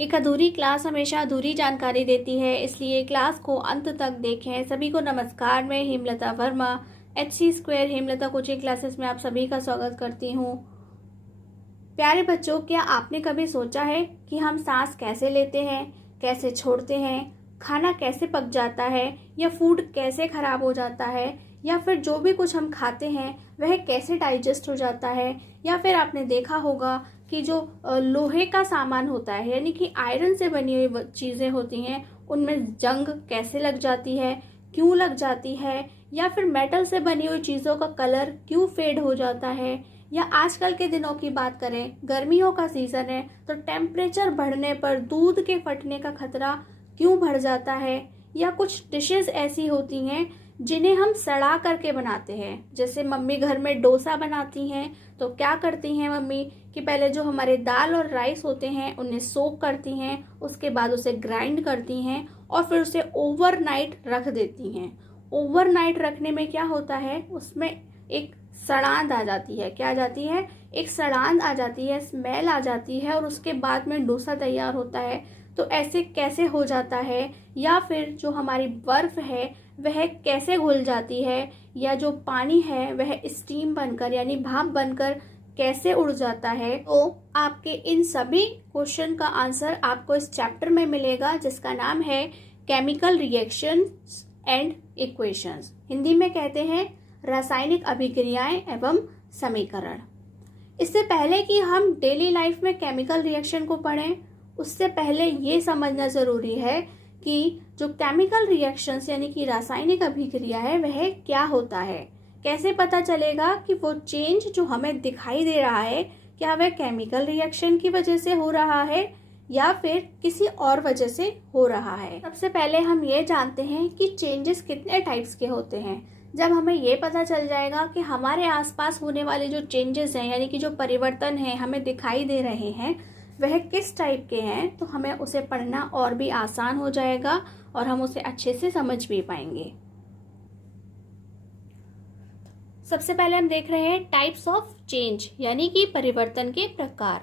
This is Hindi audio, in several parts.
एक अधूरी क्लास हमेशा अधूरी जानकारी देती है, इसलिए क्लास को अंत तक देखें। सभी को नमस्कार, मैं Hemlata Verma HC² Hemlata coaching classes में आप सभी का स्वागत करती हूँ। प्यारे बच्चों, क्या आपने कभी सोचा है कि हम सांस कैसे लेते हैं, कैसे छोड़ते हैं, खाना कैसे पक जाता है या फूड कैसे खराब हो जाता है, या फिर जो भी कुछ हम खाते हैं वह कैसे डाइजेस्ट हो जाता है, या फिर आपने देखा होगा कि जो लोहे का सामान होता है यानी कि आयरन से बनी हुई चीज़ें होती हैं उनमें जंग कैसे लग जाती है, क्यों लग जाती है, या फिर मेटल से बनी हुई चीज़ों का कलर क्यों फेड हो जाता है, या आजकल के दिनों की बात करें, गर्मियों का सीज़न है तो टेम्परेचर बढ़ने पर दूध के फटने का खतरा क्यों बढ़ जाता है, या कुछ डिशेस ऐसी होती हैं जिन्हें हम सड़ा करके बनाते हैं। जैसे मम्मी घर में डोसा बनाती हैं तो क्या करती हैं मम्मी कि पहले जो हमारे दाल और राइस होते हैं उन्हें सोक करती हैं, उसके बाद उसे ग्राइंड करती हैं और फिर उसे ओवरनाइट रख देती हैं। ओवरनाइट रखने में क्या होता है, उसमें एक सड़ांध आ जाती है। क्या आ जाती है? एक सड़ांध आ जाती है, स्मेल आ जाती है और उसके बाद में डोसा तैयार होता है। तो ऐसे कैसे हो जाता है, या फिर जो हमारी बर्फ है वह कैसे घुल जाती है, या जो पानी है वह स्टीम बनकर यानी भाप बनकर कैसे उड़ जाता है। तो आपके इन सभी क्वेश्चन का आंसर आपको इस चैप्टर में मिलेगा जिसका नाम है chemical reactions and equations. Hindi में कहते हैं रासायनिक अभिक्रियाएं एवं समीकरण। इससे पहले कि हम डेली लाइफ में केमिकल रिएक्शन को पढ़ें, उससे पहले ये समझना ज़रूरी है कि जो केमिकल रिएक्शंस यानी कि रासायनिक अभिक्रिया है वह क्या होता है। कैसे पता चलेगा कि वो चेंज जो हमें दिखाई दे रहा है क्या वह केमिकल रिएक्शन की वजह से हो रहा है या फिर किसी और वजह से हो रहा है। सबसे पहले हम ये जानते हैं कि चेंजेस कितने टाइप्स के होते हैं। जब हमें ये पता चल जाएगा कि हमारे आसपास होने वाले जो चेंजेस हैं यानी कि जो परिवर्तन हैं हमें दिखाई दे रहे हैं वह किस टाइप के हैं, तो हमें उसे पढ़ना और भी आसान हो जाएगा और हम उसे अच्छे से समझ भी पाएंगे। सबसे पहले हम देख रहे हैं टाइप्स ऑफ चेंज यानी कि परिवर्तन के प्रकार।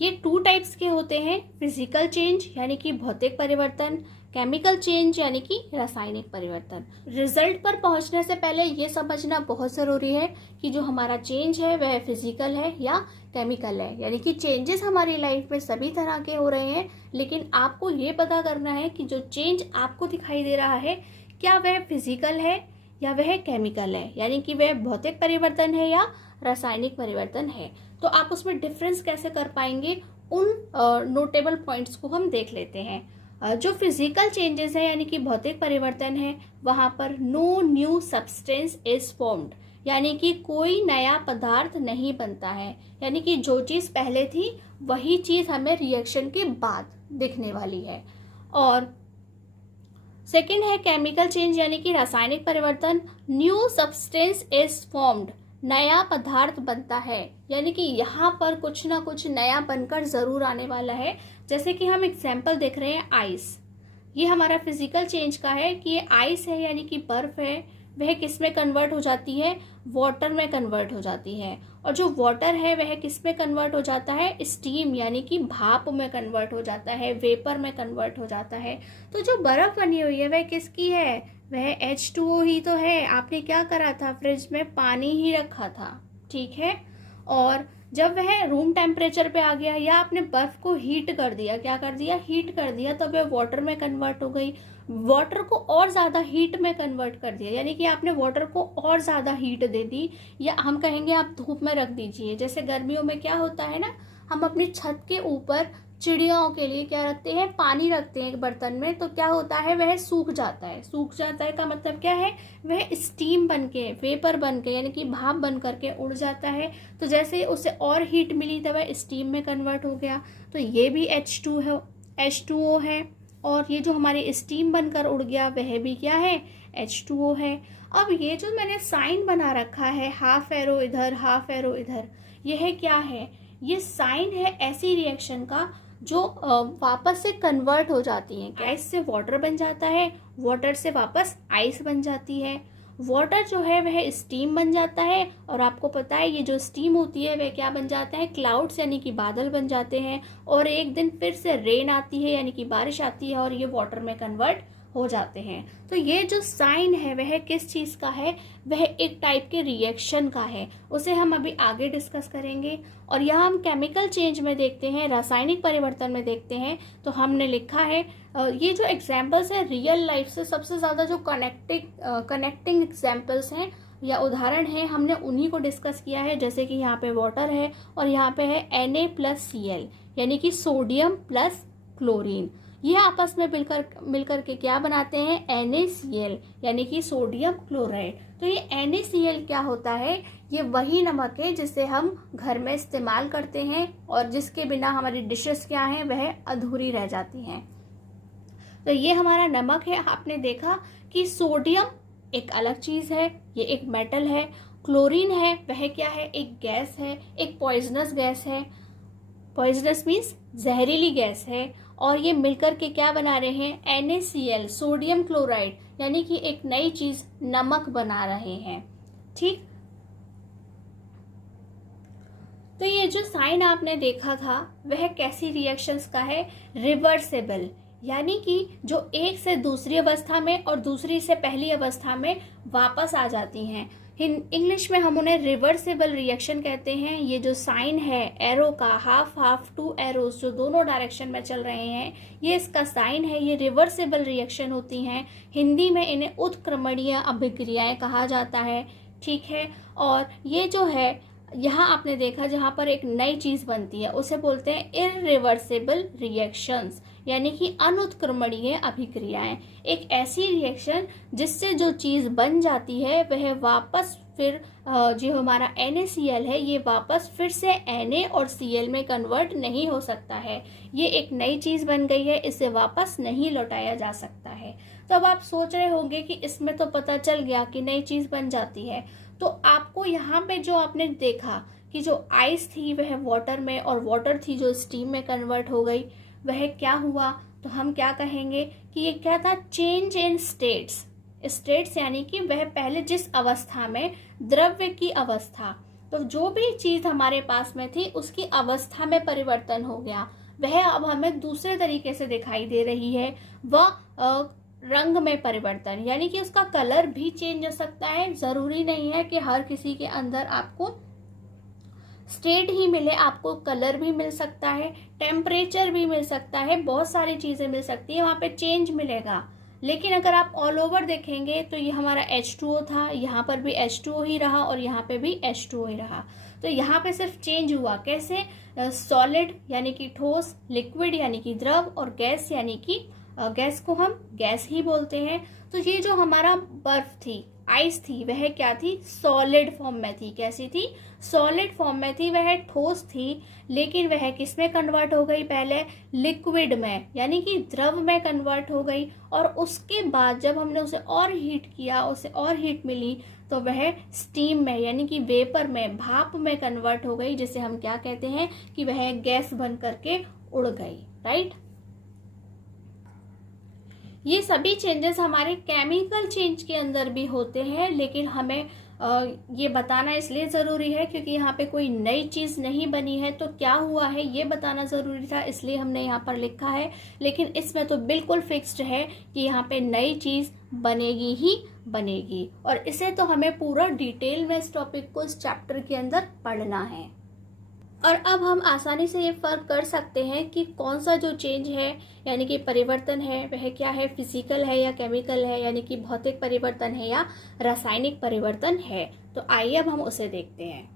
ये 2 टाइप्स के होते हैं, फिजिकल चेंज यानी कि भौतिक परिवर्तन, केमिकल चेंज यानी कि रासायनिक परिवर्तन। रिजल्ट पर पहुंचने से पहले ये समझना बहुत ज़रूरी है कि जो हमारा चेंज है वह फिजिकल है या केमिकल है। यानी कि चेंजेस हमारी लाइफ में सभी तरह के हो रहे हैं, लेकिन आपको ये पता करना है कि जो चेंज आपको दिखाई दे रहा है क्या वह फिजिकल है या वह केमिकल है, यानी कि वह भौतिक परिवर्तन है या रासायनिक परिवर्तन है। तो आप उसमें डिफरेंस कैसे कर पाएंगे, उन नोटेबल पॉइंट्स को हम देख लेते हैं। जो फिजिकल चेंजेस है यानी कि भौतिक परिवर्तन है, वहां पर no new substance is formed, यानी कि कोई नया पदार्थ नहीं बनता है। यानी कि जो चीज पहले थी वही चीज हमें रिएक्शन के बाद दिखने वाली है। और सेकंड है केमिकल चेंज यानी कि रासायनिक परिवर्तन। न्यू सब्सटेंस इज फॉर्म्ड, नया पदार्थ बनता है, यानी कि यहाँ पर कुछ ना कुछ नया बनकर जरूर आने वाला है। जैसे कि हम एग्जाम्पल देख रहे हैं आइस, ये हमारा फिजिकल चेंज का है कि ये आइस है यानी कि बर्फ है, वह किस में कन्वर्ट हो जाती है, वाटर में कन्वर्ट हो जाती है। और जो वाटर है वह किस में कन्वर्ट हो जाता है, स्टीम यानी कि भाप में कन्वर्ट हो जाता है, वेपर में कन्वर्ट हो जाता है। तो जो बर्फ बनी हुई है वह किसकी है, वह H2O ही तो है। आपने क्या करा था, फ्रिज में पानी ही रखा था, ठीक है। और जब वह रूम टेम्परेचर पे आ गया या आपने बर्फ को हीट कर दिया, क्या कर दिया, हीट कर दिया, तो वह वाटर में कन्वर्ट हो गई। वाटर को और ज़्यादा हीट में कन्वर्ट कर दिया, यानी कि आपने वाटर को और ज़्यादा हीट दे दी, या हम कहेंगे आप धूप में रख दीजिए। जैसे गर्मियों में क्या होता है ना, हम अपनी छत के ऊपर चिड़ियाओं के लिए क्या रखते हैं, पानी रखते हैं एक बर्तन में, तो क्या होता है वह सूख जाता है। सूख जाता है का मतलब क्या है, वह स्टीम बन के, वेपर बन के यानी कि भाप बन करके उड़ जाता है। तो जैसे उसे और हीट मिली तो वह स्टीम में कन्वर्ट हो गया। तो ये भी H2O है, और ये जो हमारी स्टीम बनकर उड़ गया वह भी क्या है, H2O है। अब ये जो मैंने साइन बना रखा है, हाफ एरो इधर हाफ एरो इधर, यह क्या है, ये साइन है ऐसी रिएक्शन का जो वापस से कन्वर्ट हो जाती है। आइस से वाटर बन जाता है, वाटर से वापस आइस बन जाती है, वाटर जो है वह स्टीम बन जाता है, और आपको पता है ये जो स्टीम होती है वह क्या बन जाता है, क्लाउड्स यानी कि बादल बन जाते हैं, और एक दिन फिर से रेन आती है यानी कि बारिश आती है और ये वाटर में कन्वर्ट हो जाते हैं। तो ये जो साइन है वह किस चीज़ का है, वह एक टाइप के रिएक्शन का है, उसे हम अभी आगे डिस्कस करेंगे। और यहाँ हम केमिकल चेंज में देखते हैं, रासायनिक परिवर्तन में देखते हैं, तो हमने लिखा है ये जो एग्जाम्पल्स है रियल लाइफ से सबसे ज़्यादा जो कनेक्टिंग एग्जाम्पल्स हैं या उदाहरण हैं, हमने उन्हीं को डिस्कस किया है। जैसे कि यहाँ पे वाटर है और यहाँ पे है Na+Cl यानी कि सोडियम प्लस क्लोरीन, ये आपस में मिलकर के क्या बनाते हैं, NaCl यानी कि सोडियम क्लोराइड। तो ये NaCl क्या होता है, ये वही नमक है जिसे हम घर में इस्तेमाल करते हैं और जिसके बिना हमारी डिशेस क्या हैं वह अधूरी रह जाती हैं। तो ये हमारा नमक है। आपने देखा कि सोडियम एक अलग चीज़ है, ये एक मेटल है। क्लोरीन है वह क्या है, एक गैस है, एक पॉइजनस गैस है। पॉइजनस मीन्स जहरीली गैस है, और ये मिलकर के क्या बना रहे हैं, NaCl सोडियम क्लोराइड यानी कि एक नई चीज नमक बना रहे हैं। ठीक, तो ये जो साइन आपने देखा था वह कैसी रिएक्शंस का है, रिवर्सेबल, यानी कि जो एक से दूसरी अवस्था में और दूसरी से पहली अवस्था में वापस आ जाती हैं। इंग्लिश में हम उन्हें रिवर्सेबल रिएक्शन कहते हैं। ये जो साइन है एरो का, हाफ हाफ 2 एरोस जो दोनों डायरेक्शन में चल रहे हैं, ये इसका साइन है। ये रिवर्सेबल रिएक्शन होती हैं। हिंदी में इन्हें उत्क्रमणीय अभिक्रियाएं कहा जाता है। ठीक है, और ये जो है यहाँ आपने देखा जहाँ पर एक नई चीज बनती है उसे बोलते हैं इररिवर्सिबल रिएक्शंस, यानी कि अनुत्क्रमणीय अभिक्रियाएं। एक ऐसी रिएक्शन जिससे जो चीज बन जाती है वह वापस फिर जो हमारा NaCl है ये वापस फिर से Na और Cl में कन्वर्ट नहीं हो सकता है। ये एक नई चीज बन गई है, इसे वापस नहीं लौटाया जा सकता है। तो अब आप सोच रहे होंगे कि इसमें तो पता चल गया कि नई चीज बन जाती है, तो आपको यहाँ पे जो आपने देखा कि जो आइस थी वह वाटर में और वाटर थी जो स्टीम में कन्वर्ट हो गई, वह क्या हुआ, तो हम क्या कहेंगे कि ये क्या था, चेंज इन स्टेट्स यानी कि वह पहले जिस अवस्था में द्रव्य की अवस्था, तो जो भी चीज हमारे पास में थी उसकी अवस्था में परिवर्तन हो गया, वह अब हमें दूसरे तरीके से दिखाई दे रही है। वह रंग में परिवर्तन, यानी कि उसका कलर भी चेंज हो सकता है। जरूरी नहीं है कि हर किसी के अंदर आपको स्टेट ही मिले, आपको कलर भी मिल सकता है, टेम्परेचर भी मिल सकता है, बहुत सारी चीजें मिल सकती है, वहां पे चेंज मिलेगा। लेकिन अगर आप ऑल ओवर देखेंगे तो ये हमारा H2O था, यहाँ पर भी H2O ही रहा और यहाँ पे भी H2O ही रहा। तो यहाँ पे सिर्फ चेंज हुआ, कैसे, सॉलिड यानी कि ठोस, लिक्विड यानी कि द्रव, और गैस यानी कि गैस को हम गैस ही बोलते हैं। तो ये जो हमारा बर्फ थी, आइस थी, वह क्या थी, सॉलिड फॉर्म में थी। कैसी थी, सॉलिड फॉर्म में थी, वह ठोस थी, लेकिन वह किस में कन्वर्ट हो गई, पहले लिक्विड में यानी कि द्रव में कन्वर्ट हो गई, और उसके बाद जब हमने उसे और हीट किया, उसे और हीट मिली, तो वह स्टीम में यानी कि वेपर में, भाप में कन्वर्ट हो गई, जिसे हम क्या कहते हैं कि वह गैस बन करके उड़ गई। राइट, ये सभी चेंजेस हमारे केमिकल चेंज के अंदर भी होते हैं, लेकिन हमें ये बताना इसलिए ज़रूरी है क्योंकि यहाँ पे कोई नई चीज़ नहीं बनी है, तो क्या हुआ है ये बताना ज़रूरी था, इसलिए हमने यहाँ पर लिखा है। लेकिन इसमें तो बिल्कुल फिक्स्ड है कि यहाँ पे नई चीज़ बनेगी ही बनेगी, और इसे तो हमें पूरा डिटेल में इस टॉपिक को इस चैप्टर के अंदर पढ़ना है। और अब हम आसानी से ये फर्क कर सकते हैं कि कौन सा जो चेंज है यानी कि परिवर्तन है वह क्या है, फिजिकल है या केमिकल है, यानी कि भौतिक परिवर्तन है या रासायनिक परिवर्तन है। तो आइए अब हम उसे देखते हैं।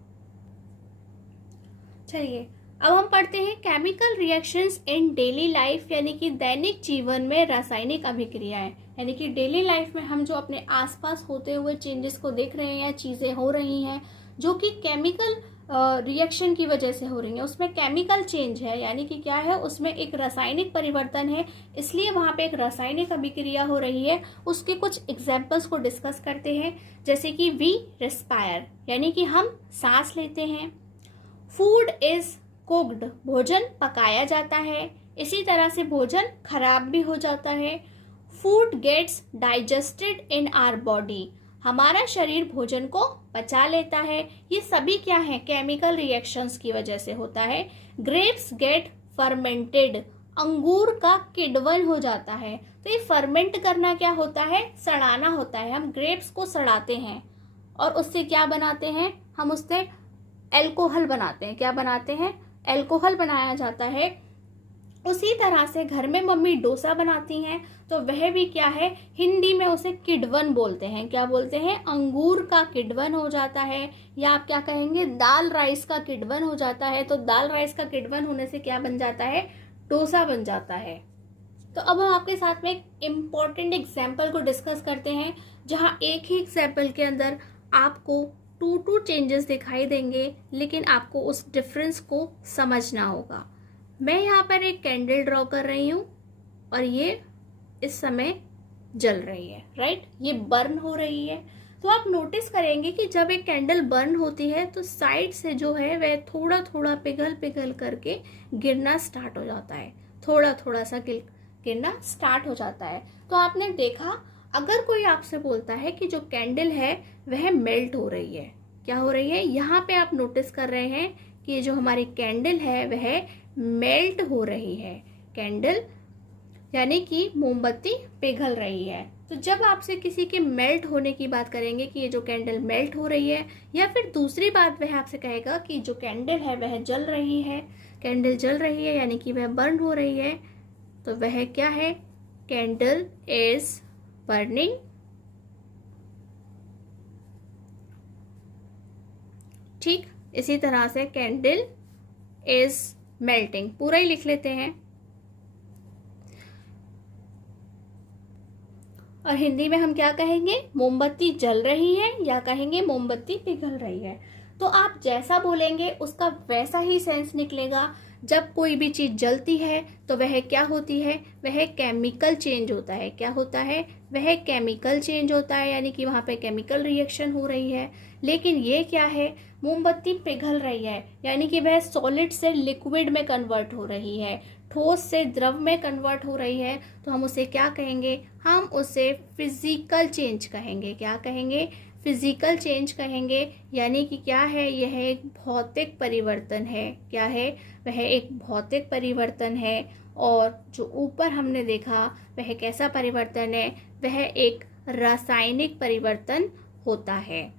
चलिए अब हम पढ़ते हैं chemical reactions in daily life, यानी कि दैनिक जीवन में रासायनिक अभिक्रियाएं, यानी कि डेली लाइफ में हम जो अपने आसपास होते हुए चेंजेस को देख रहे हैं, चीजें हो रही हैं जो कि केमिकल रिएक्शन की वजह से हो रही है, उसमें केमिकल चेंज है, यानी कि क्या है, उसमें एक रासायनिक परिवर्तन है, इसलिए वहां पे एक रासायनिक अभिक्रिया हो रही है। उसके कुछ एग्जाम्पल्स को डिस्कस करते हैं, जैसे कि वी रेस्पायर यानी कि हम सांस लेते हैं, फूड इज कुक्ड भोजन पकाया जाता है, इसी तरह से भोजन खराब भी हो जाता है, food gets digested in our body हमारा शरीर भोजन को पचा लेता है। ये सभी क्या है, केमिकल रिएक्शंस की वजह से होता है। ग्रेप्स गेट फर्मेंटेड, अंगूर का किण्वन हो जाता है। तो ये फर्मेंट करना क्या होता है, सड़ाना होता है। हम ग्रेप्स को सड़ाते हैं और उससे क्या बनाते हैं, हम उससे एल्कोहल बनाते हैं। क्या बनाते हैं, एल्कोहल बनाया जाता है। उसी तरह से घर में मम्मी डोसा बनाती हैं तो वह भी क्या है, हिंदी में उसे किण्वन बोलते हैं। क्या बोलते हैं, अंगूर का किण्वन हो जाता है, या आप क्या कहेंगे, दाल राइस का किण्वन हो जाता है। तो दाल राइस का किण्वन होने से क्या बन जाता है, डोसा बन जाता है। तो अब हम आपके साथ में एक इम्पॉर्टेंट एग्जाम्पल को डिस्कस करते हैं, जहाँ एक ही एग्जाम्पल के अंदर आपको टू चेंजेस दिखाई देंगे, लेकिन आपको उस डिफरेंस को समझना होगा। मैं यहाँ पर एक कैंडल ड्रॉ कर रही हूँ और ये इस समय जल रही है, राइट, ये बर्न हो रही है। तो आप नोटिस करेंगे कि जब एक कैंडल बर्न होती है तो साइड से जो है वह थोड़ा थोड़ा पिघल पिघल करके गिरना स्टार्ट हो जाता है, थोड़ा थोड़ा सा गिरना स्टार्ट हो जाता है। तो आपने देखा, अगर कोई आपसे बोलता है कि जो कैंडल है वह मेल्ट हो रही है, क्या हो रही है, यहाँ पे आप नोटिस कर रहे हैं कि जो हमारी कैंडल है वह मेल्ट हो रही है। कैंडल यानी कि मोमबत्ती पिघल रही है। तो जब आपसे किसी के मेल्ट होने की बात करेंगे कि ये जो कैंडल मेल्ट हो रही है, या फिर दूसरी बात वह आपसे कहेगा कि जो कैंडल है वह जल रही है, कैंडल जल रही है यानी कि वह बर्न हो रही है, तो वह क्या है, कैंडल इज बर्निंग। ठीक, इसी तरह से कैंडल इज मेल्टिंग, पूरा ही लिख लेते हैं। और हिंदी में हम क्या कहेंगे, मोमबत्ती जल रही है या कहेंगे मोमबत्ती पिघल रही है। तो आप जैसा बोलेंगे उसका वैसा ही सेंस निकलेगा। जब कोई भी चीज जलती है तो वह क्या होती है, वह केमिकल चेंज होता है। क्या होता है, वह केमिकल चेंज होता है, यानी कि वहां पे केमिकल रिएक्शन हो रही है। लेकिन ये क्या है, मोमबत्ती पिघल रही है यानी कि वह सॉलिड से लिक्विड में कन्वर्ट हो रही है, ठोस से द्रव में कन्वर्ट हो रही है। तो हम उसे क्या कहेंगे, हम उसे फिजिकल चेंज कहेंगे। क्या कहेंगे, फिजिकल चेंज कहेंगे। यानी कि क्या है, यह एक भौतिक परिवर्तन है। क्या है, वह एक भौतिक परिवर्तन है। और जो ऊपर हमने देखा वह कैसा परिवर्तन है, वह एक रासायनिक परिवर्तन होता है।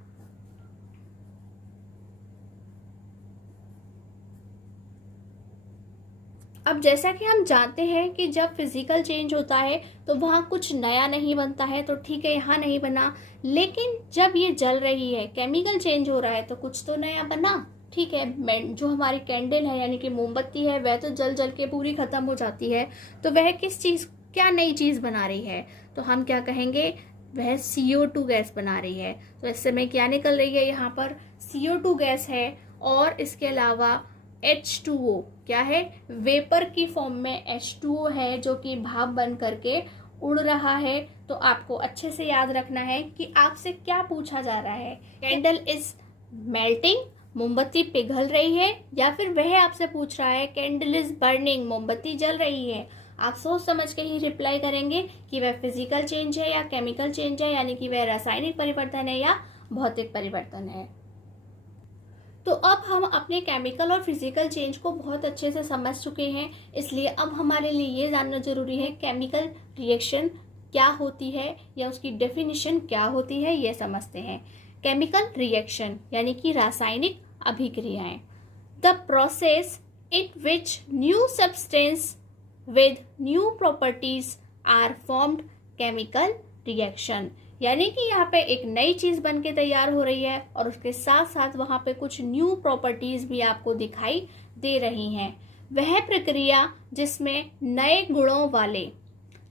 अब जैसा कि हम जानते हैं कि जब फिजिकल चेंज होता है तो वहाँ कुछ नया नहीं बनता है, तो ठीक है यहाँ नहीं बना। लेकिन जब ये जल रही है, केमिकल चेंज हो रहा है, तो कुछ तो नया बना। ठीक है, जो हमारी कैंडल है यानी कि मोमबत्ती है वह तो जल जल के पूरी खत्म हो जाती है, तो वह किस चीज, क्या नई चीज बना रही है, तो हम क्या कहेंगे, वह CO2 गैस बना रही है। तो इस समय क्या निकल रही है, यहाँ पर CO2 गैस है। और इसके अलावा H2O क्या है, वेपर की फॉर्म में H2O है जो कि भाप बन करके उड़ रहा है। तो आपको अच्छे से याद रखना है कि आपसे क्या पूछा जा रहा है, कैंडल इज मेल्टिंग, मोमबत्ती पिघल रही है, या फिर वह आपसे पूछ रहा है कैंडल इज बर्निंग, मोमबत्ती जल रही है। आप सोच समझ के ही रिप्लाई करेंगे कि वह फिजिकल चेंज है या केमिकल चेंज है, यानी कि वह रासायनिक परिवर्तन है या भौतिक परिवर्तन है। तो अब हम अपने केमिकल और फिजिकल चेंज को बहुत अच्छे से समझ चुके हैं, इसलिए अब हमारे लिए ये जानना जरूरी है केमिकल रिएक्शन क्या होती है या उसकी डेफिनेशन क्या होती है, ये समझते हैं। केमिकल रिएक्शन यानी कि रासायनिक अभिक्रियाएं, the process in which new substance with new properties are formed, chemical reaction. यानी कि यहाँ पे एक नई चीज बन के तैयार हो रही है और उसके साथ साथ वहां पे कुछ न्यू प्रॉपर्टीज भी आपको दिखाई दे रही हैं। वह प्रक्रिया जिसमें नए गुणों वाले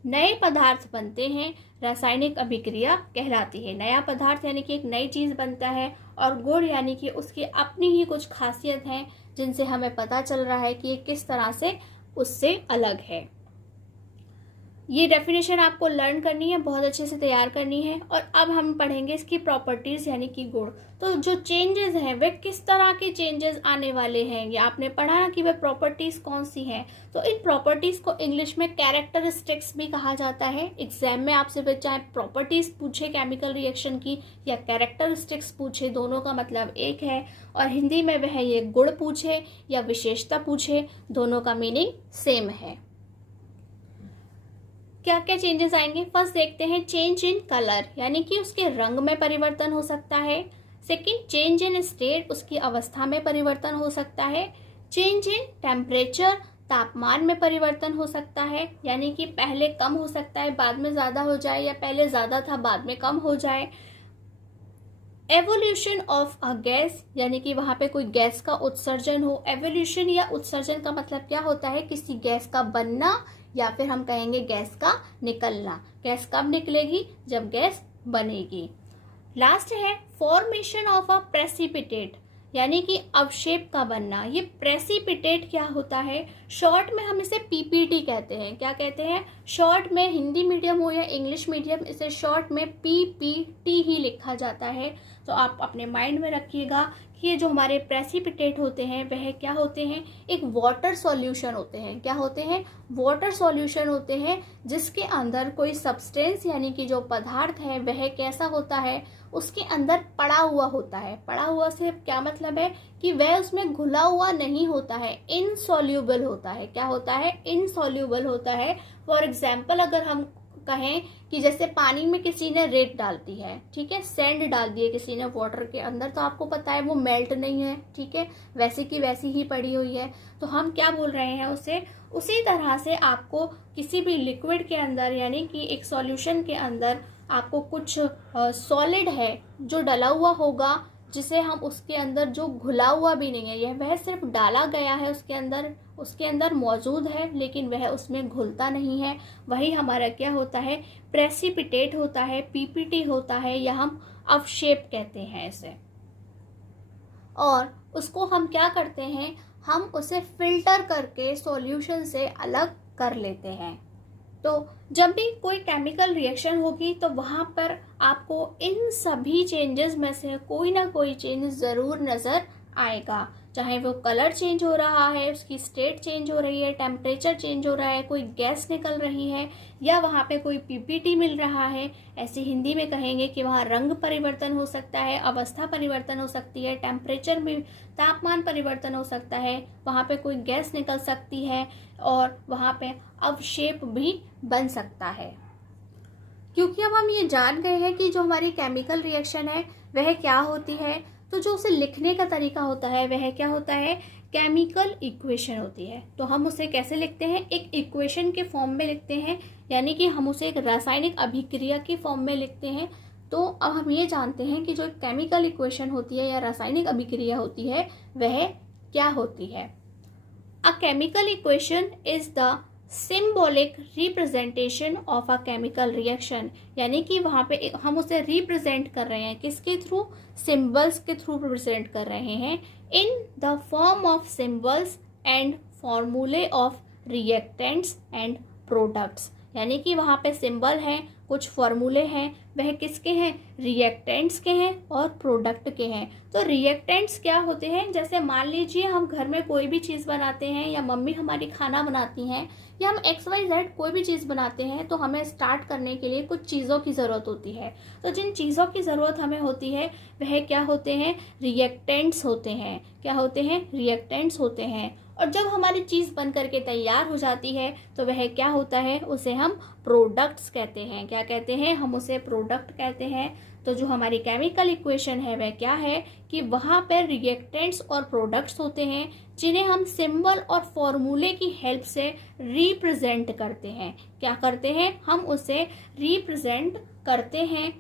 नए पदार्थ बनते हैं रासायनिक अभिक्रिया कहलाती है। नया पदार्थ यानी कि एक नई चीज बनता है, और गुण यानी कि उसकी अपनी ही कुछ खासियत है जिनसे हमें पता चल रहा है कि ये किस तरह से उससे अलग है। ये डेफिनेशन आपको लर्न करनी है, बहुत अच्छे से तैयार करनी है। और अब हम पढ़ेंगे इसकी प्रॉपर्टीज यानी कि गुण। तो जो चेंजेस हैं वे किस तरह के चेंजेस आने वाले हैं, ये आपने पढ़ा ना कि वे प्रॉपर्टीज कौन सी हैं। तो इन प्रॉपर्टीज को इंग्लिश में कैरेक्टरिस्टिक्स भी कहा जाता है। एग्जाम में आपसे चाहे प्रॉपर्टीज पूछे केमिकल रिएक्शन की या कैरेक्टरिस्टिक्स पूछे, दोनों का मतलब एक है। और हिंदी में वह ये गुण पूछे या विशेषता पूछे, दोनों का मीनिंग सेम है। क्या क्या चेंजेस आएंगे, फर्स्ट देखते हैं चेंज इन कलर, यानी कि उसके रंग में परिवर्तन हो सकता है। सेकंड, चेंज इन स्टेट, उसकी अवस्था में परिवर्तन हो सकता है। चेंज इन टेम्परेचर, तापमान में परिवर्तन हो सकता है, यानी कि पहले कम हो सकता है बाद में ज़्यादा हो जाए, या पहले ज़्यादा था बाद में कम हो जाए। एवोल्यूशन ऑफ अ गैस, यानी कि वहाँ पे कोई गैस का उत्सर्जन हो। एवोल्यूशन या उत्सर्जन का मतलब क्या होता है, किसी गैस का बनना या फिर हम कहेंगे गैस का निकलना। गैस कब निकलेगी, जब गैस बनेगी। लास्ट है फॉर्मेशन ऑफ अ प्रेसिपिटेट, यानी कि अवशेप का बनना। ये प्रेसिपिटेट क्या होता है, शॉर्ट में हम इसे पीपीटी कहते हैं। क्या कहते हैं, शॉर्ट में, हिंदी मीडियम हो या इंग्लिश मीडियम, इसे शॉर्ट में पीपीटी ही लिखा जाता है। तो आप अपने माइंड में रखिएगा कि ये जो हमारे प्रेसिपिटेट होते हैं वह क्या होते हैं, एक वाटर सॉल्यूशन होते हैं। क्या होते हैं, वाटर सॉल्यूशन होते हैं, जिसके अंदर कोई सब्सटेंस यानी कि जो पदार्थ है वह कैसा होता है, उसके अंदर पड़ा हुआ होता है। पड़ा हुआ से क्या मतलब है कि वह उसमें घुला हुआ नहीं होता है, इनसॉल्यूबल होता है। क्या होता है, इनसॉल्यूबल होता है। फॉर एग्जाम्पल अगर हम कहें कि जैसे पानी में किसी ने रेत डाल दी है, ठीक है, सैंड डाल दी है किसी ने वाटर के अंदर, तो आपको पता है वो मेल्ट नहीं है, ठीक है, वैसी की वैसी ही पड़ी हुई है। तो हम क्या बोल रहे हैं उसे, उसी तरह से आपको किसी भी लिक्विड के अंदर यानी कि एक सॉल्यूशन के अंदर आपको कुछ सॉलिड है जो डला हुआ होगा, जिसे हम उसके अंदर जो घुला हुआ भी नहीं है, यह वह सिर्फ डाला गया है उसके अंदर मौजूद है, लेकिन वह उसमें घुलता नहीं है, वही हमारा क्या होता है, प्रेसिपिटेट होता है, पीपीटी होता है, या हम अवशेप कहते हैं इसे। और उसको हम क्या करते हैं, हम उसे फिल्टर करके सॉल्यूशन से अलग कर लेते हैं। तो जब भी कोई केमिकल रिएक्शन होगी तो वहाँ पर आपको इन सभी चेंजेस में से कोई ना कोई चेंज ज़रूर नज़र आएगा, चाहे वो कलर चेंज हो रहा है, उसकी स्टेट चेंज हो रही है, टेम्परेचर चेंज हो रहा है, कोई गैस निकल रही है, या वहाँ पे कोई पीपीटी मिल रहा है। ऐसे हिंदी में कहेंगे कि वहाँ रंग परिवर्तन हो सकता है, अवस्था परिवर्तन हो सकती है, टेम्परेचर में तापमान परिवर्तन हो सकता है, वहाँ पे कोई गैस निकल सकती है, और वहाँ पे अवशेप भी बन सकता है। क्योंकि अब हम ये जान गए हैं कि जो हमारी केमिकल रिएक्शन है वह क्या होती है, तो जो उसे लिखने का तरीका होता है वह क्या होता है, केमिकल इक्वेशन होती है। तो हम उसे कैसे लिखते हैं, एक इक्वेशन के फॉर्म में लिखते हैं, यानी कि हम उसे एक रासायनिक अभिक्रिया के फॉर्म में लिखते हैं। तो अब हम ये जानते हैं कि जो केमिकल इक्वेशन होती है या रासायनिक अभिक्रिया होती है वह क्या होती है। A chemical equation is the symbolic representation of a chemical reaction, यानी कि वहाँ पे हम उसे रिप्रेजेंट कर रहे हैं, किसके थ्रू, सिम्बल्स के थ्रू रिप्रेजेंट कर रहे हैं, in the form of symbols and फॉर्मूले ऑफ रिएक्टेंट्स एंड प्रोडक्ट्स, यानी कि वहाँ पे सिंबल हैं, कुछ फॉर्मूले हैं, वह किसके हैं, रिएक्टेंट्स के हैं और प्रोडक्ट के हैं। तो रिएक्टेंट्स क्या होते हैं, जैसे मान लीजिए हम घर में कोई भी चीज़ बनाते हैं, या मम्मी हमारी खाना बनाती हैं, या हम XYZ कोई भी चीज़ बनाते हैं, तो हमें स्टार्ट करने के लिए कुछ चीज़ों की ज़रूरत होती है। तो जिन चीज़ों की ज़रूरत हमें होती है वह क्या होते हैं, रिएक्टेंट्स होते हैं। क्या होते हैं, रिएक्टेंट्स होते हैं। और जब हमारी चीज़ बन करके तैयार हो जाती है तो वह क्या होता है, उसे हम प्रोडक्ट्स कहते हैं। क्या कहते हैं, हम उसे प्रोडक्ट कहते हैं। तो जो हमारी केमिकल इक्वेशन है वह क्या है कि वहाँ पर रिएक्टेंट्स और प्रोडक्ट्स होते हैं, जिन्हें हम सिंबल और फॉर्मूले की हेल्प से रिप्रेजेंट करते हैं। क्या करते हैं, हम उसे रिप्रेजेंट करते हैं।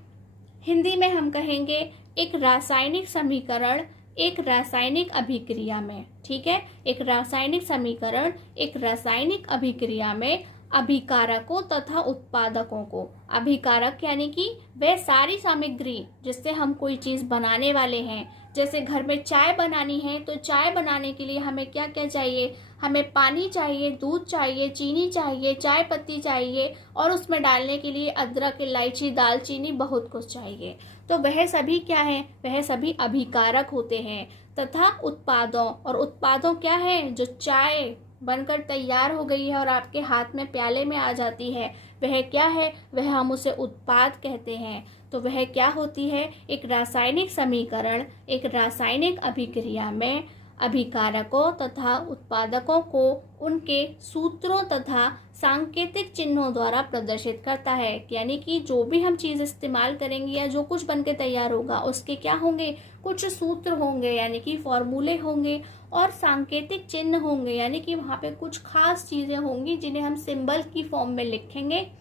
हिंदी में हम कहेंगे एक रासायनिक समीकरण एक रासायनिक अभिक्रिया में, ठीक है, एक रासायनिक समीकरण एक रासायनिक अभिक्रिया में अभिकारकों तथा उत्पादकों को, अभिकारक यानी कि वह सारी सामग्री जिससे हम कोई चीज़ बनाने वाले हैं, जैसे घर में चाय बनानी है तो चाय बनाने के लिए हमें क्या क्या चाहिए, हमें पानी चाहिए, दूध चाहिए, चीनी चाहिए, चाय पत्ती चाहिए और उसमें डालने के लिए अदरक, इलायची, दालचीनी, बहुत कुछ चाहिए। तो वह सभी क्या है, वह सभी अभिकारक होते हैं। तथा उत्पादों, और उत्पादों क्या है, जो चाय बनकर तैयार हो गई है और आपके हाथ में प्याले में आ जाती है, वह क्या है, वह हम उसे उत्पाद कहते हैं। तो वह क्या होती है, एक रासायनिक समीकरण, एक रासायनिक अभिक्रिया में अभिकारकों तथा उत्पादकों को उनके सूत्रों तथा सांकेतिक चिन्हों द्वारा प्रदर्शित करता है। यानी कि जो भी हम चीज़ इस्तेमाल करेंगे या जो कुछ बनके तैयार होगा उसके क्या होंगे, कुछ सूत्र होंगे यानी कि फॉर्मूले होंगे, और सांकेतिक चिन्ह होंगे यानी कि वहाँ पे कुछ खास चीज़ें होंगी जिन्हें हम सिंबल की फॉर्म में लिखेंगे।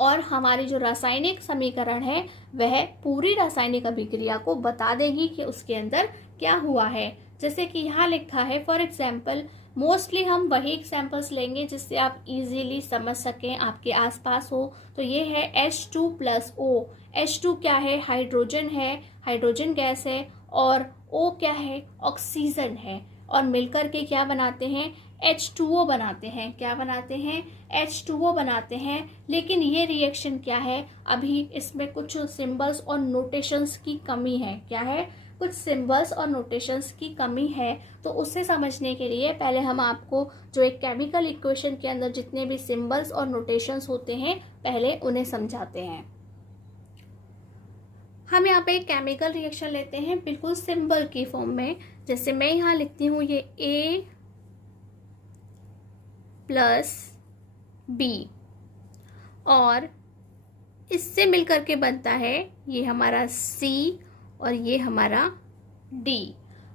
और हमारी जो रासायनिक समीकरण है वह पूरी रासायनिक अभिक्रिया को बता देगी कि उसके अंदर क्या हुआ है। जैसे कि यहाँ लिखा है, फॉर एग्जाम्पल, मोस्टली हम वही एग्जाम्पल्स लेंगे जिससे आप इजीली समझ सकें, आपके आसपास हो। तो ये है H2+O। H2 क्या है, हाइड्रोजन है, हाइड्रोजन गैस है, और O क्या है, ऑक्सीजन है, और मिलकर के क्या बनाते हैं, H2O बनाते हैं। क्या बनाते हैं, H2O बनाते हैं। लेकिन ये रिएक्शन क्या है, अभी इसमें कुछ सिंबल्स और नोटेशंस की कमी है। क्या है, कुछ सिंबल्स और नोटेशंस की कमी है। तो उसे समझने के लिए पहले हम आपको जो एक केमिकल इक्वेशन के अंदर जितने भी सिंबल्स और नोटेशंस होते हैं पहले उन्हें समझाते हैं। हम यहाँ पे एक केमिकल रिएक्शन लेते हैं बिल्कुल सिंबल की फॉर्म में। जैसे मैं यहाँ लिखती हूँ ये A+B, और इससे मिलकर के बनता है ये हमारा C और ये हमारा D।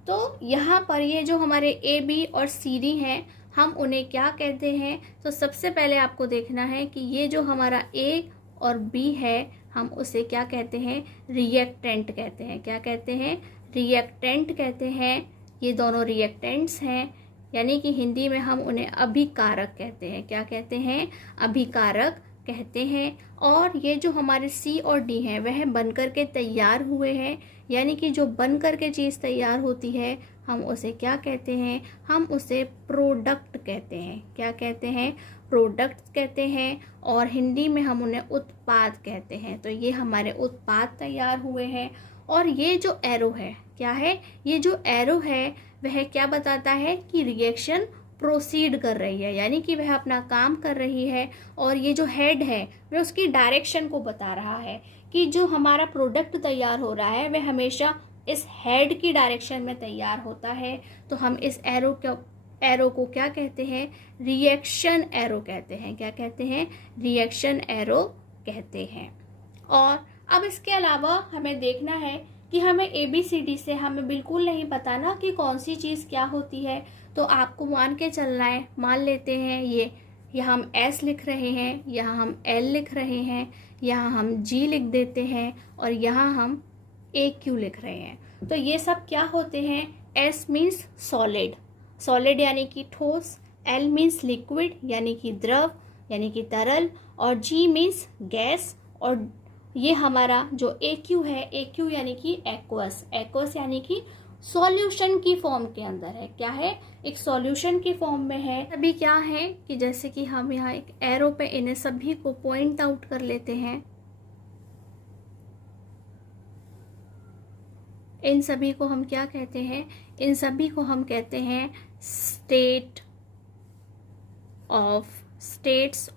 तो यहाँ पर ये जो हमारे A, B और C, D हैं, हम उन्हें क्या कहते हैं। तो सबसे पहले आपको देखना है कि ये जो हमारा A और B है हम उसे क्या कहते हैं, रिएक्टेंट कहते हैं। क्या कहते हैं, रिएक्टेंट कहते हैं। ये दोनों रिएक्टेंट्स हैं, यानी कि हिंदी में हम उन्हें अभिकारक कहते हैं। क्या कहते हैं, अभिकारक कहते हैं। और ये जो हमारे C और D हैं वह बनकर के तैयार हुए हैं, यानी कि जो बनकर के चीज़ तैयार होती है हम उसे क्या कहते हैं, हम उसे प्रोडक्ट कहते हैं। क्या कहते हैं, प्रोडक्ट कहते हैं। और हिंदी में हम उन्हें उत्पाद कहते हैं। तो ये हमारे उत्पाद तैयार हुए हैं। और ये जो एरो है, क्या है, ये जो एरो है वह क्या बताता है कि रिएक्शन प्रोसीड कर रही है, यानी कि वह अपना काम कर रही है। और ये जो हेड है वह उसकी डायरेक्शन को बता रहा है कि जो हमारा प्रोडक्ट तैयार हो रहा है वह हमेशा इस हेड की डायरेक्शन में तैयार होता है। तो हम इस एरो को क्या कहते हैं, रिएक्शन एरो कहते हैं। क्या कहते हैं, रिएक्शन एरो कहते हैं। और अब इसके अलावा हमें देखना है कि हमें ABCD से हमें बिल्कुल नहीं पता ना कि कौन सी चीज़ क्या होती है। तो आपको मान के चलना है, मान लेते हैं ये यहाँ हम S लिख रहे हैं, यहाँ हम L लिख रहे हैं, यहाँ हम G लिख देते हैं, और यहाँ हम AQ लिख रहे हैं। तो ये सब क्या होते हैं, S मीन्स सॉलिड, सॉलिड यानी कि ठोस, L मीन्स लिक्विड यानी कि द्रव यानी कि तरल, और G मीन्स गैस, और ये हमारा जो AQ है, AQ यानी कि एक्वस, एक्वस यानी कि सॉल्यूशन की फॉर्म के अंदर है। क्या है, एक सॉल्यूशन की फॉर्म में है। अभी क्या है कि जैसे कि हम यहाँ एक एरो पे इन्हें सभी को पॉइंट आउट कर लेते हैं। इन सभी को हम क्या कहते हैं, इन सभी को हम कहते हैं स्टेट्स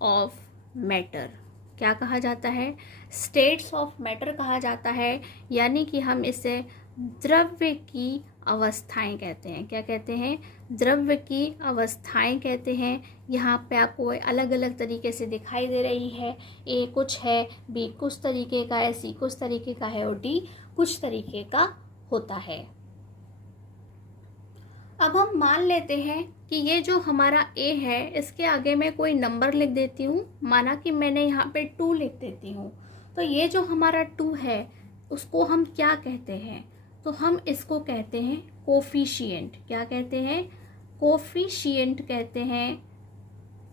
ऑफ मैटर। क्या कहा जाता है, स्टेट्स ऑफ मैटर कहा जाता है, यानी कि हम इसे द्रव्य की अवस्थाएं कहते हैं। क्या कहते हैं, द्रव्य की अवस्थाएं कहते हैं। यहाँ पे आपको अलग अलग तरीके से दिखाई दे रही है, A कुछ है, B कुछ तरीके का है, C कुछ तरीके का है, और D कुछ तरीके का होता है। अब हम मान लेते हैं कि ये जो हमारा A है इसके आगे मैं कोई नंबर लिख देती हूँ, माना कि मैंने यहाँ पे 2 लिख देती हूँ। तो ये जो हमारा 2 है उसको हम क्या कहते हैं, तो हम इसको कहते हैं कोफिशिएंट। क्या कहते हैं, कोफिशिएंट कहते हैं।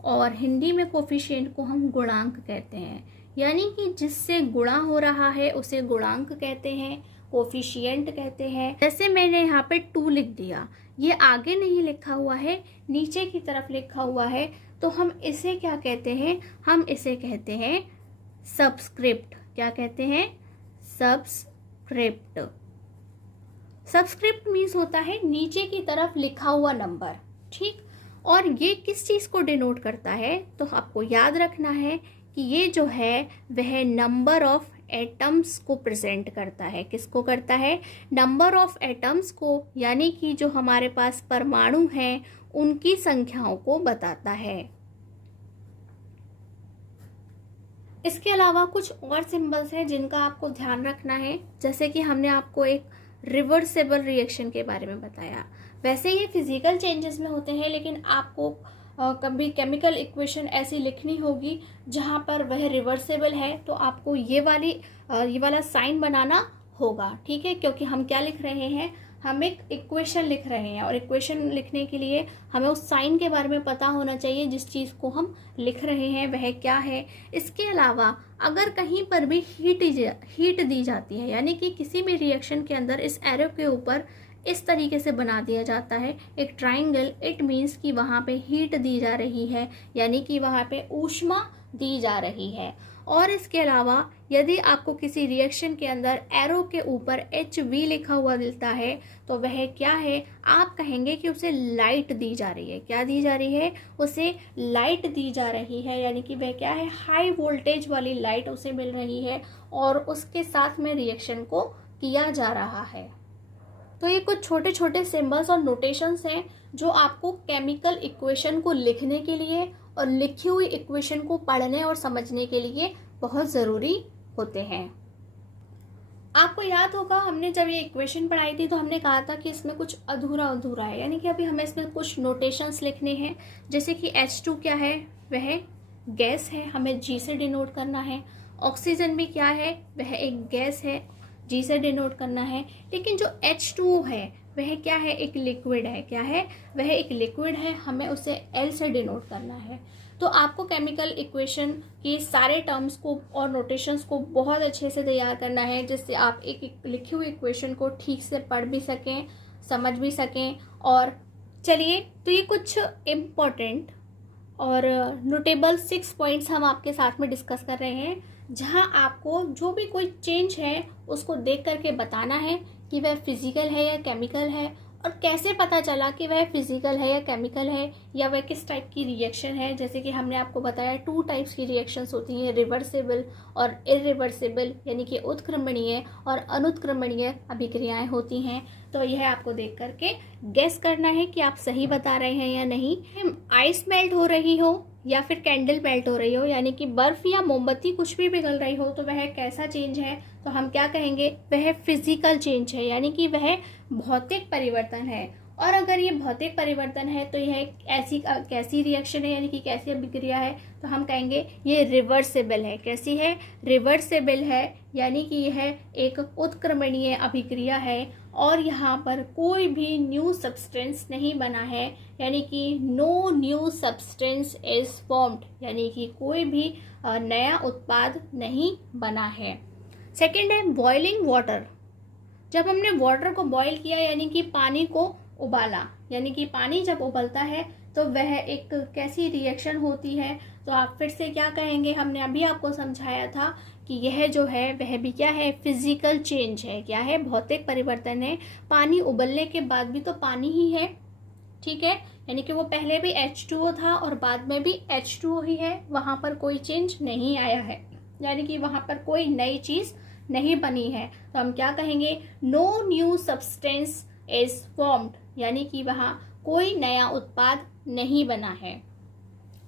और हिंदी में कोफिशिएंट को हम गुणांक कहते हैं, यानी कि जिससे गुणा हो रहा है उसे गुणांक कहते हैं, कोफिशिएंट कहते हैं। जैसे मैंने यहाँ पे 2 लिख दिया, ये आगे नहीं लिखा हुआ है, नीचे की तरफ लिखा हुआ है, तो हम इसे क्या कहते हैं? हम इसे कहते हैं सबस्क्रिप्ट। क्या कहते हैं? सबस्क्रिप्ट। सबस्क्रिप्ट मीन्स होता है नीचे की तरफ लिखा हुआ नंबर, ठीक। और ये किस चीज़ को डिनोट करता है? तो आपको याद रखना है कि ये जो है वह नंबर ऑफ एटम्स को प्रेजेंट करता है। किसको करता है? नंबर ऑफ एटम्स को, यानी कि जो हमारे पास परमाणु हैं उनकी संख्याओं को बताता है। इसके अलावा कुछ और सिंबल्स हैं जिनका आपको ध्यान रखना है। जैसे कि हमने आपको एक रिवर्सिबल रिएक्शन के बारे में बताया, वैसे ये फिजिकल चेंजेस में होते हैं, लेकिन आपको कभी केमिकल इक्वेशन ऐसी लिखनी होगी जहाँ पर वह रिवर्सिबल है, तो आपको ये वाला साइन बनाना होगा, ठीक है। क्योंकि हम क्या लिख रहे हैं? हम एक इक्वेशन लिख रहे हैं, और इक्वेशन लिखने के लिए हमें उस साइन के बारे में पता होना चाहिए जिस चीज़ को हम लिख रहे हैं वह क्या है। इसके अलावा अगर कहीं पर भी हीट दी जाती है, यानी कि किसी भी रिएक्शन के अंदर इस एरो के ऊपर इस तरीके से बना दिया जाता है एक ट्राइंगल, इट मीन्स कि वहाँ पे हीट दी जा रही है, यानी कि वहाँ पे ऊष्मा दी जा रही है। और इसके अलावा यदि आपको किसी रिएक्शन के अंदर एरो के ऊपर HV लिखा हुआ मिलता है, तो वह क्या है? आप कहेंगे कि उसे लाइट दी जा रही है। क्या दी जा रही है? उसे लाइट दी जा रही है, यानी कि वह क्या है? हाई वोल्टेज वाली लाइट उसे मिल रही है, और उसके साथ में रिएक्शन को किया जा रहा है। तो ये कुछ छोटे छोटे सिंबल्स और नोटेशंस हैं जो आपको केमिकल इक्वेशन को लिखने के लिए और लिखी हुई इक्वेशन को पढ़ने और समझने के लिए बहुत ज़रूरी होते हैं। आपको याद होगा हमने जब ये इक्वेशन पढ़ाई थी तो हमने कहा था कि इसमें कुछ अधूरा अधूरा है, यानी कि अभी हमें इसमें कुछ नोटेशंस लिखने हैं। जैसे कि H2 क्या है? वह गैस है, हमें G से डिनोट करना है। ऑक्सीजन भी क्या है? वह एक गैस है, G से डिनोट करना है। लेकिन जो H2O है वह क्या है? एक लिक्विड है। क्या है? वह एक लिक्विड है, हमें उसे L से डिनोट करना है। तो आपको केमिकल इक्वेशन के सारे टर्म्स को और नोटेशंस को बहुत अच्छे से तैयार करना है, जिससे आप एक लिखी हुई इक्वेशन को ठीक से पढ़ भी सकें, समझ भी सकें। और चलिए, तो ये कुछ इम्पोर्टेंट और नोटेबल 6 पॉइंट्स हम आपके साथ में डिस्कस कर रहे हैं, जहां आपको जो भी कोई चेंज है उसको देख करके बताना है कि वह फिजिकल है या केमिकल है, और कैसे पता चला कि वह फिजिकल है या केमिकल है, या वह किस टाइप की रिएक्शन है। जैसे कि हमने आपको बताया 2 टाइप्स की रिएक्शंस होती हैं, रिवर्सिबल और इरिवर्सिबल, यानी कि उत्क्रमणीय और अनुत्क्रमणीय अभिक्रियाएं होती हैं। तो यह आपको देख करके गेस करना है कि आप सही बता रहे हैं या नहीं। आइस मेल्ट हो रही हो या फिर कैंडल मेल्ट हो रही हो, यानी कि बर्फ या मोमबत्ती कुछ भी पिघल रही हो, तो वह कैसा चेंज है? तो हम क्या कहेंगे? वह फिजिकल चेंज है, यानी कि वह भौतिक परिवर्तन है। और अगर ये भौतिक परिवर्तन है तो यह कैसी रिएक्शन है, यानी कि कैसी अभिक्रिया है? तो हम कहेंगे ये रिवर्सिबल है। कैसी है? रिवर्सिबल है, यानी कि यह एक उत्क्रमणीय अभिक्रिया है, और यहाँ पर कोई भी न्यू सब्सटेंस नहीं बना है, यानी कि no new substance is formed, यानी कि कोई भी नया उत्पाद नहीं बना है। सेकेंड है बॉइलिंग वाटर। जब हमने वाटर को बॉईल किया, यानी कि पानी को उबाला, यानी कि पानी जब उबलता है तो वह एक कैसी रिएक्शन होती है? तो आप फिर से क्या कहेंगे? हमने अभी आपको समझाया था कि यह जो है वह भी क्या है? फिजिकल चेंज है। क्या है? भौतिक परिवर्तन है। पानी उबलने के बाद भी तो पानी ही है, ठीक है, यानी कि वो पहले भी H2O था और बाद में भी H2O ही है, वहाँ पर कोई चेंज नहीं आया है, यानी कि वहाँ पर कोई नई चीज़ नहीं बनी है। तो हम क्या कहेंगे? No new substance is formed, यानी कि वहाँ कोई नया उत्पाद नहीं बना है।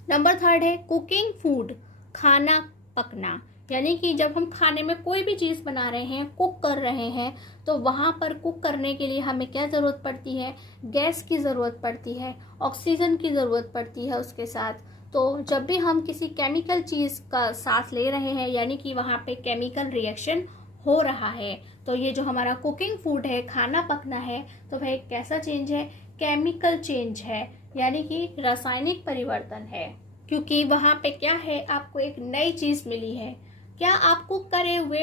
नंबर 3 है कुकिंग फूड, खाना पकना, यानी कि जब हम खाने में कोई भी चीज़ बना रहे हैं, कुक कर रहे हैं, तो वहाँ पर कुक करने के लिए हमें क्या ज़रूरत पड़ती है? गैस की ज़रूरत पड़ती है, ऑक्सीजन की ज़रूरत पड़ती है उसके साथ। तो जब भी हम किसी केमिकल चीज़ का साथ ले रहे हैं, यानी कि वहाँ पे केमिकल रिएक्शन हो रहा है, तो ये जो हमारा कुकिंग फूड है, खाना पकना है, तो वह एक कैसा चेंज है? केमिकल चेंज है, यानी कि रासायनिक परिवर्तन है, क्योंकि वहाँ पे क्या है? आपको एक नई चीज़ मिली है। क्या आप कुक करे हुए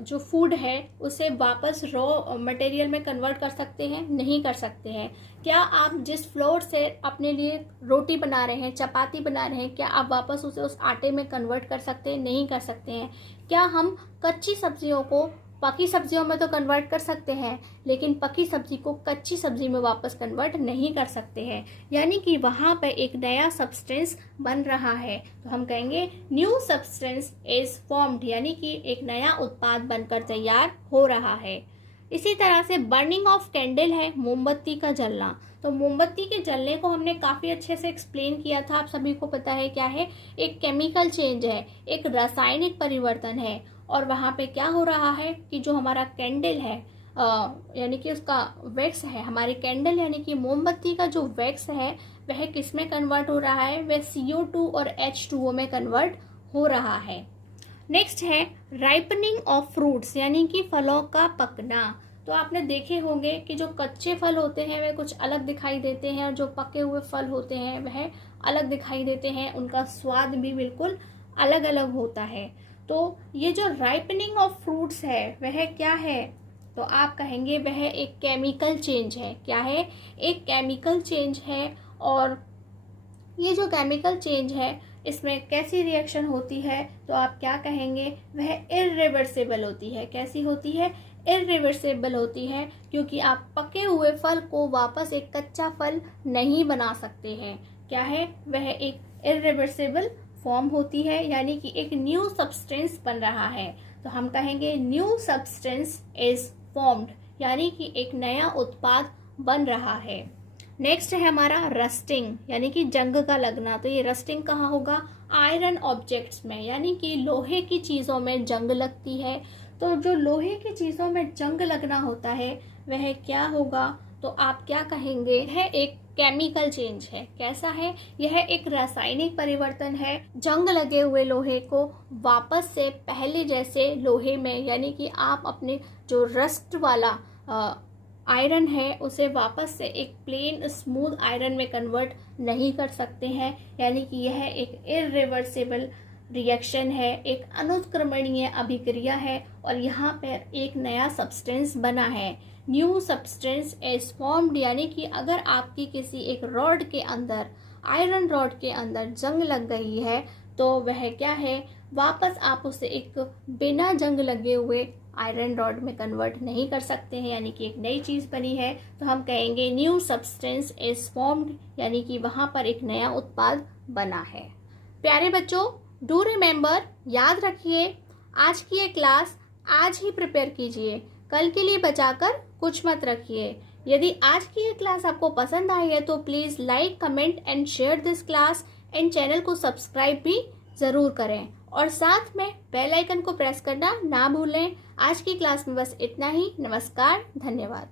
जो फूड है उसे वापस रॉ मटेरियल में कन्वर्ट कर सकते हैं? नहीं कर सकते हैं। क्या आप जिस फ्लोर से अपने लिए रोटी बना रहे हैं, चपाती बना रहे हैं, क्या आप वापस उसे उस आटे में कन्वर्ट कर सकते हैं? नहीं कर सकते हैं। क्या हम कच्ची सब्जियों को पकी सब्जियों में तो कन्वर्ट कर सकते हैं, लेकिन पकी सब्जी को कच्ची सब्जी में वापस कन्वर्ट नहीं कर सकते हैं। यानी कि वहाँ पे एक नया सब्सटेंस बन रहा है, तो हम कहेंगे न्यू सब्सटेंस इज फॉर्म्ड, यानी कि एक नया उत्पाद बनकर तैयार हो रहा है। इसी तरह से बर्निंग ऑफ कैंडल है, मोमबत्ती का जलना। तो मोमबत्ती के जलने को हमने काफ़ी अच्छे से एक्सप्लेन किया था, आप सभी को पता है क्या है। एक केमिकल चेंज है, एक रासायनिक परिवर्तन है, और वहाँ पे क्या हो रहा है कि जो हमारा कैंडल है यानी कि उसका वैक्स है, हमारी कैंडल यानी कि मोमबत्ती का जो वैक्स है वह किस में कन्वर्ट हो रहा है? वह CO2 और H2O में कन्वर्ट हो रहा है। नेक्स्ट है राइपनिंग ऑफ फ्रूट्स, यानी कि फलों का पकना। तो आपने देखे होंगे कि जो कच्चे फल होते हैं वह कुछ अलग दिखाई देते हैं, और जो पके हुए फल होते हैं वह अलग दिखाई देते हैं, उनका स्वाद भी बिल्कुल अलग अलग होता है। तो ये जो राइपनिंग ऑफ फ्रूट्स है वह क्या है? तो आप कहेंगे वह एक केमिकल चेंज है। क्या है? एक केमिकल चेंज है। और ये जो केमिकल चेंज है इसमें कैसी रिएक्शन होती है? तो आप क्या कहेंगे? वह इर्रिवर्सिबल होती है। कैसी होती है? इर्रिवर्सिबल होती है, क्योंकि आप पके हुए फल को वापस एक कच्चा फल नहीं बना सकते हैं। क्या है? वह एक इर्रिवर्सिबल फॉर्म होती है, यानी कि एक न्यू सब्सटेंस बन रहा है। तो हम कहेंगे न्यू सब्सटेंस इज फॉर्म्ड, यानी कि एक नया उत्पाद बन रहा है। नेक्स्ट है हमारा रस्टिंग, यानी कि जंग का लगना। तो ये रस्टिंग कहाँ होगा? आयरन ऑब्जेक्ट्स में, यानी कि लोहे की चीज़ों में जंग लगती है। तो जो लोहे की चीज़ों में जंग लगना होता है वह क्या होगा? तो आप क्या कहेंगे? यह एक केमिकल चेंज है। कैसा है? यह एक रासायनिक परिवर्तन है। जंग लगे हुए लोहे को वापस से पहले जैसे लोहे में, यानी कि आप अपने जो रस्ट वाला आयरन है उसे वापस से एक प्लेन स्मूथ आयरन में कन्वर्ट नहीं कर सकते हैं। यानी कि यह एक इर्रिवर्सिबल रिएक्शन है, एक अनुत्क्रमणीय अभिक्रिया है, और यहाँ पर एक नया सब्सटेंस बना है। न्यू सब्सटेंस इज फॉर्म्ड, यानी कि अगर आपकी किसी एक रॉड के अंदर, आयरन रॉड के अंदर जंग लग गई है तो वह क्या है? वापस आप उसे एक बिना जंग लगे हुए आयरन रॉड में कन्वर्ट नहीं कर सकते हैं, यानी कि एक नई चीज़ बनी है। तो हम कहेंगे न्यू सब्सटेंस इज फॉर्म्ड, यानी कि वहाँ पर एक नया उत्पाद बना है। प्यारे बच्चों, डू रिमेंबर, याद रखिए आज की ये क्लास आज ही प्रिपेयर कीजिए, कल के लिए बचाकर कुछ मत रखिए। यदि आज की ये क्लास आपको पसंद आई है तो please like, comment and share this class, and channel को सब्सक्राइब भी ज़रूर करें, और साथ में बेल आइकन को प्रेस करना ना भूलें। आज की क्लास में बस इतना ही। नमस्कार, धन्यवाद।